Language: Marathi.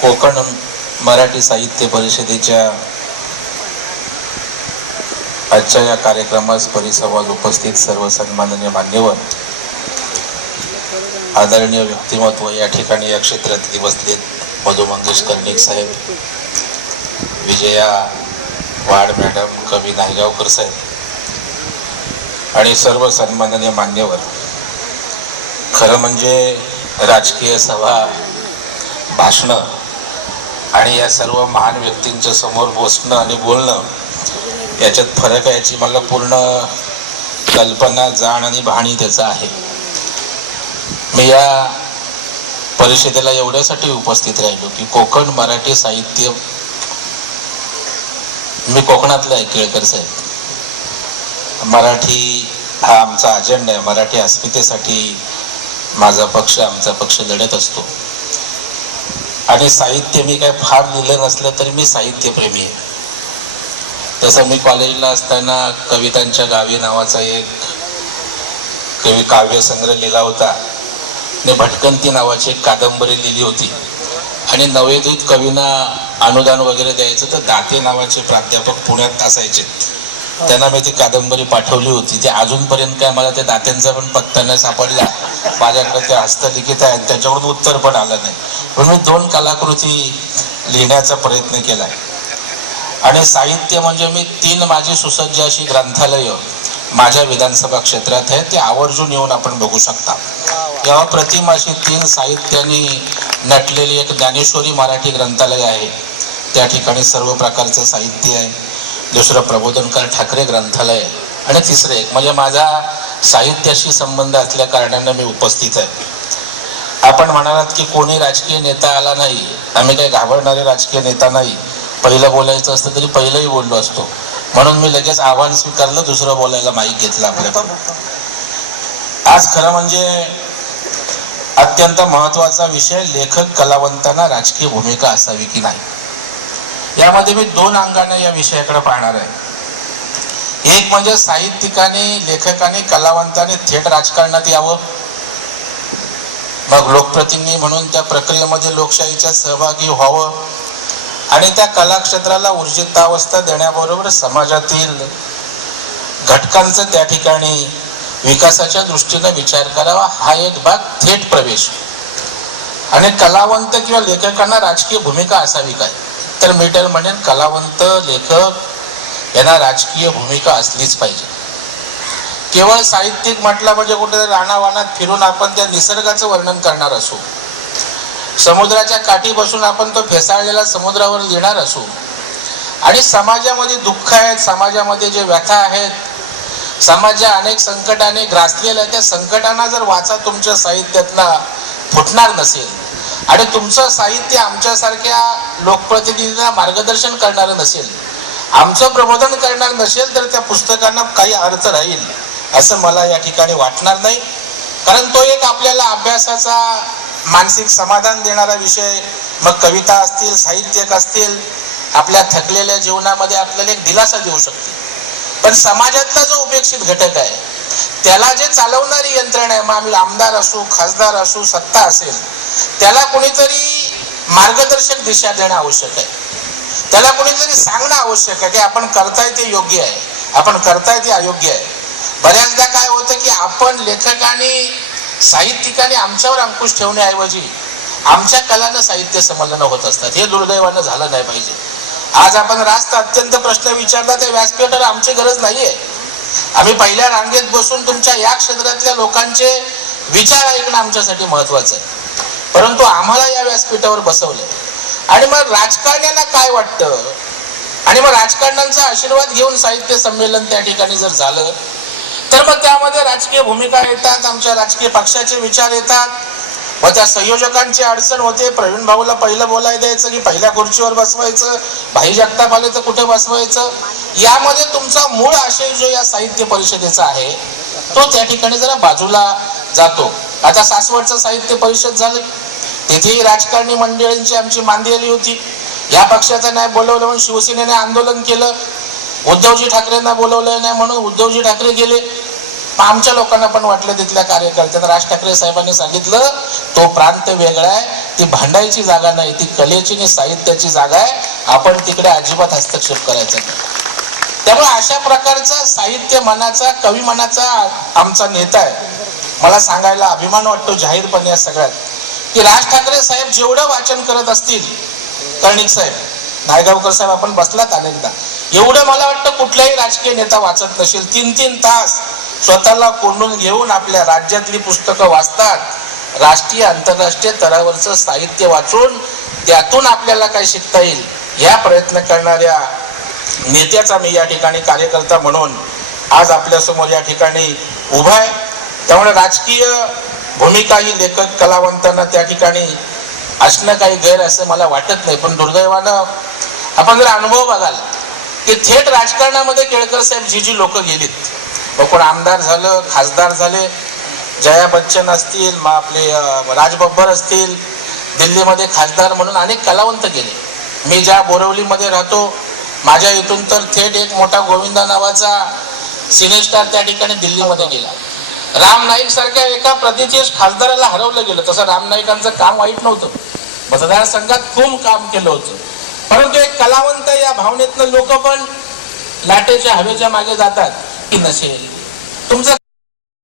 कोकण मराठी साहित्य परिषदेच्या आजच्या या कार्यक्रमास परिसंवाद उपस्थित सर्व सन्माननीय मान्यवर आदरणीय व्यक्तिमत्व या ठिकाणी या क्षेत्रातली बसलेत मधु मंगेश कर्णिक साहेब विजया वाड मॅडम कवी नायगावकर साहेब आणि सर्व सन्माननीय मान्यवर खरं म्हणजे राजकीय सभा भाषणं आणि या सर्व महान व्यक्तींच्या समोर बसणं आणि बोलणं याच्यात फरक आहे याची मला पूर्ण कल्पना जाण आणि भाणी त्याचा आहे. मी या परिषदेला एवढ्यासाठी उपस्थित राहिलो की कोकण मराठी साहित्य मी कोकणातलं आहे केळकर साहेब. मराठी हा आमचा अजेंडा आहे. मराठी अस्मितेसाठी माझा पक्ष आमचा पक्ष लढत असतो. आणि साहित्य मी काय फार लिहिलं नसलं तरी मी साहित्यप्रेमी आहे. तसं मी कॉलेजला असताना कवितांच्या गावी नावाचा एक कवी काव्यसंग्रह लिहिला होता. मी भटकंती नावाची एक कादंबरी लिहिली होती. आणि नवोदित कवींना अनुदान वगैरे द्यायचं तर दाते नावाचे प्राध्यापक पुण्यात असायचे. त्यांना मी ती कादंबरी पाठवली होती. ते अजूनपर्यंत काय मला त्या दात्यांचा पण पत्ता नाही सापडला. माझ्याकडे ते हस्तलिखित आहे आणि त्याच्याकडून उत्तर पण आलं नाही. पण मी दोन कलाकृती लिहिण्याचा प्रयत्न केला. आणि साहित्य म्हणजे मी तीन माझी सुसज्ज अशी ग्रंथालयं माझ्या विधानसभा क्षेत्रात आहे ते आवर्जून येऊन आपण बघू शकता. तेव्हा प्रतिम अशी तीन साहित्याने नटलेली एक ज्ञानेश्वरी मराठी ग्रंथालय आहे. त्या ठिकाणी सर्व प्रकारचं साहित्य आहे. दुसरं प्रबोधनकार ठाकरे ग्रंथालय. आणि तिसरं एक म्हणजे माझा साहित्याशी संबंध असल्या कारणानं मी उपस्थित आहे. आपण म्हणालात की कोणी राजकीय नेता आला नाही आम्ही काही घाबरणारे राजकीय नेता नाही. पहिलं बोलायचं असतं तरी पहिलंही बोललो असतो. म्हणून मी लगेच आव्हान स्वीकारलं दुसरं बोलायला माहीत घेतलं आपल्याकडून. आज खरं म्हणजे अत्यंत महत्त्वाचा विषय लेखक कलावंतांना राजकीय भूमिका असावी की नाही? यामध्ये मी दोन अंगाने या विषयाकडे पाहणार आहे. एक म्हणजे साहित्यिकाने लेखकाने कलावंताने थेट राजकारणात यावं. मग लोकप्रतिनिधी म्हणून त्या प्रक्रियेमध्ये लोकशाहीच्या सहभागी व्हावं. आणि त्या कलाक्षेत्राला ऊर्जितावस्था देण्याबरोबर समाजातील घटकांचं त्या ठिकाणी विकासाच्या दृष्टीने विचार करावा. हा एक भाग थेट प्रवेश. आणि कलावंत किंवा लेखकांना राजकीय भूमिका असावी काय? तर मी तर म्हणेन. कलावंत लेखक यांना राजकीय भूमिका असलीच पाहिजे. केवळ साहित्यिक म्हटलं म्हणजे कुठे राणावानात फिरून आपण त्या निसर्गाचं वर्णन करणार असू. समुद्राच्या काठी बसून आपण तो फेसाळलेला समुद्रावर लिहिणार असू. आणि समाजामध्ये दुःख आहेत समाजामध्ये जे व्यथा आहेत समाजा अनेक संकटाने ग्रासलेल्या त्या संकटांना जर वाचा तुमच्या साहित्यातला फुटणार नसेल आणि तुमचं साहित्य आमच्यासारख्या लोकप्रतिनिधींना मार्गदर्शन करणारं नसेल आमचं प्रबोधन करणार नसेल तर त्या पुस्तकांना काही अर्थ राहील असं मला या ठिकाणी वाटणार नाही. कारण तो एक आपल्याला अभ्यासाचा मानसिक समाधान देणारा विषय मग कविता असतील साहित्यक असतील आपल्या थकलेल्या जीवनामध्ये आपल्याला एक दिलासा देऊ शकते पण समाजातला जो उपेक्षित घटक आहे त्याला जे चालवणारी यंत्रणा आहे मग आम्ही आमदार असू खासदार असू सत्ता असेल त्याला कोणीतरी मार्गदर्शक दिशा देणं आवश्यक आहे. त्याला कोणीतरी सांगणं आवश्यक आहे की आपण करताय ते योग्य आहे. आपण करताय ते अयोग्य आहे. बऱ्याचदा काय होतं की आपण लेखकाने साहित्यिकाने आमच्यावर अंकुश ठेवण्याऐवजी आमच्या कलानं साहित्य संमेलन होत असतात. हे दुर्दैवानं झालं नाही पाहिजे. आज आपण रास्त अत्यंत प्रश्न विचारला त्या व्यासपीठावर आमची गरज नाहीये. आम्ही पहिल्या रांगेत बसून तुमच्या या क्षेत्रातल्या लोकांचे विचार ऐकणं आमच्यासाठी महत्वाचं आहे. परंतु आम्हाला या व्यासपीठावर बसवलंय. आणि मग राजकारण्यांना काय वाटतं? आणि मग राजकारण्यांचा आशीर्वाद घेऊन साहित्य संमेलन त्या ठिकाणी जर झालं तर मग त्यामध्ये राजकीय भूमिका येतात आमच्या राजकीय पक्षाचे विचार येतात. मग त्या संयोजकांची अडचण होते. प्रवीण भाऊला पहिलं बोलायला द्यायचं की पहिल्या खुर्चीवर बसवायचं भाई जगताप आले तर कुठे बसवायचं? यामध्ये तुमचा मूळ आशय जो या साहित्य परिषदेचा आहे तो त्या ठिकाणी जरा बाजूला जातो. आता सासवडचं साहित्य परिषद झालं. तिथेही राजकारणी मंडळींची आमची मांदी आली होती. या पक्षाचं नाही बोलवलं म्हणून शिवसेनेने आंदोलन केलं. उद्धवजी ठाकरेंना बोलवलं नाही म्हणून उद्धवजी ठाकरे गेले. आमच्या लोकांना पण वाटलं तिथल्या कार्यकर्त्यांना राज ठाकरे साहेबांनी सांगितलं तो प्रांत वेगळा आहे ती भांडायची जागा नाही ती कलेची आणि साहित्याची जागा आहे. आपण तिकडे अजिबात हस्तक्षेप करायचा नाही. त्यामुळे अशा प्रकारचा साहित्य मनाचा कवी मनाचा आमचा नेता आहे. मला सांगायला अभिमान वाटतो जाहीरपणे या सगळ्यात. की राज ठाकरे साहेब जेवढं वाचन करत असतील कर्णिक साहेब नायगावकर साहेब आपण बसलात अनेकदा. एवढं मला वाटतं कुठलाही राजकीय नेता वाचत नसेल. तीन तीन तास स्वतःला कोंडून घेऊन आपल्या राज्यातली पुस्तकं वाचतात. राष्ट्रीय आंतरराष्ट्रीय स्तरावरचं साहित्य वाचून त्यातून आपल्याला काय शिकता येईल या प्रयत्न करणाऱ्या नेत्याचा मी या ठिकाणी कार्यकर्ता म्हणून आज आपल्यासमोर या ठिकाणी उभा आहे. त्यामुळे राजकीय भूमिका ही लेखक कलावंतांना त्या ठिकाणी असणं काही गैर असं मला वाटत नाही. पण दुर्दैवानं आपण जर अनुभव बघाल की थेट राजकारणामध्ये केळकर साहेब जी जी लोक गेलीत. मग कोण आमदार झालं खासदार झाले जया बच्चन असतील मग आपले राजबब्बर राज बब्बर असतील दिल्लीमध्ये खासदार म्हणून अनेक कलावंत गेले. मी ज्या बोरवलीमध्ये राहतो माझ्या इथून तर थेट एक मोठा गोविंदा नावाचा सिनेस्टार त्या ठिकाणी दिल्लीमध्ये गेला. राम नाईक सारख्या एका प्रतिशेष खासदाराला हरवलं गेलं. तसं राम नाईकांचं काम वाईट नव्हतं. मतदारसंघात खूप काम केलं होतं. परंतु एक कलावंत या भावनेतनं लोक पण लाटेच्या हवेच्या मागे जातात की नसेल तुमचं